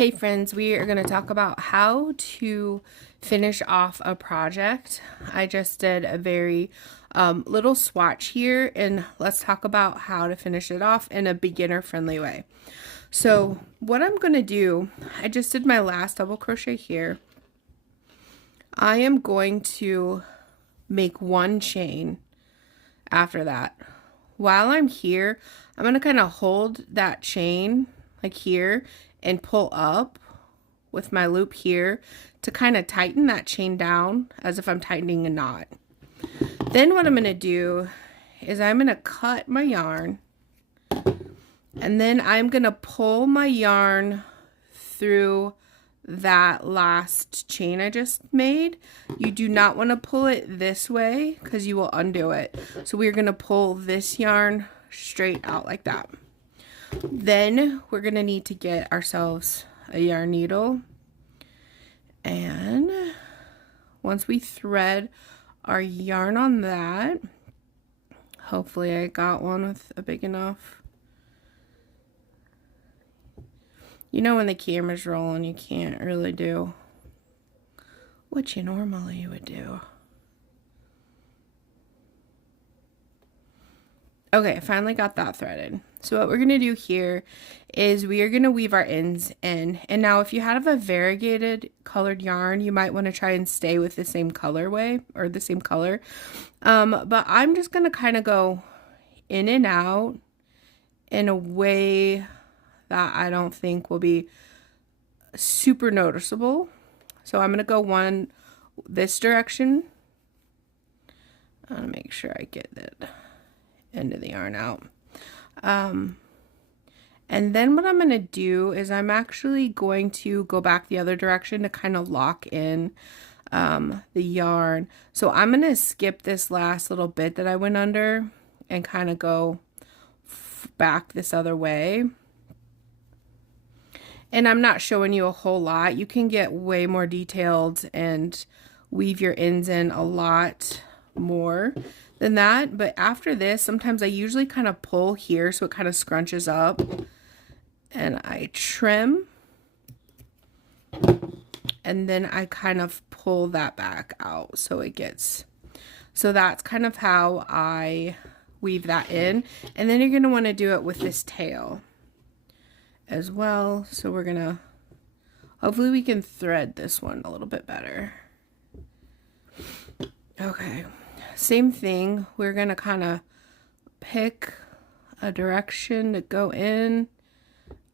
Hey friends, we are going to talk about how to finish off a project. I just did a very little swatch here, and let's talk about how to finish it off in a beginner friendly way. So what I'm going to do, I just did my last double crochet here. I am going to make one chain after that. While I'm here, I'm going to kind of hold that chain like here and pull up with my loop here to kind of tighten that chain down as if I'm tightening a knot. Then what I'm going to do is I'm going to cut my yarn, and then I'm going to pull my yarn through that last chain I just made. You do not want to pull it this way because you will undo it. So we're going to pull this yarn straight out like that. Then we're going to need to get ourselves a yarn needle, and once we thread our yarn on that, hopefully I got one with a big enough. You know when the camera's rolling, you can't really do what you normally would do. Okay, I finally got that threaded. So what we're going to do here is we are going to weave our ends in. And now if you have a variegated colored yarn, you might want to try and stay with the same colorway or the same color. But I'm just going to kind of go in and out in a way that I don't think will be super noticeable. So I'm going to go this direction. I'm going to make sure I get that end of the yarn out. And then what I'm going to do is I'm actually going to go back the other direction to kind of lock in the yarn. So I'm going to skip this last little bit that I went under and kind of go back this other way. And I'm not showing you a whole lot. You can get way more detailed and weave your ends in a lot more than that. But after this, sometimes I usually kind of pull here so it kind of scrunches up, and I trim, and then I kind of pull that back out so it gets, so that's kind of how I weave that in. And then you're going to want to do it with this tail as well. So we're gonna, hopefully we can thread this one a little bit better. Okay, same thing. We're gonna kind of pick a direction to go in.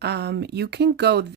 You can go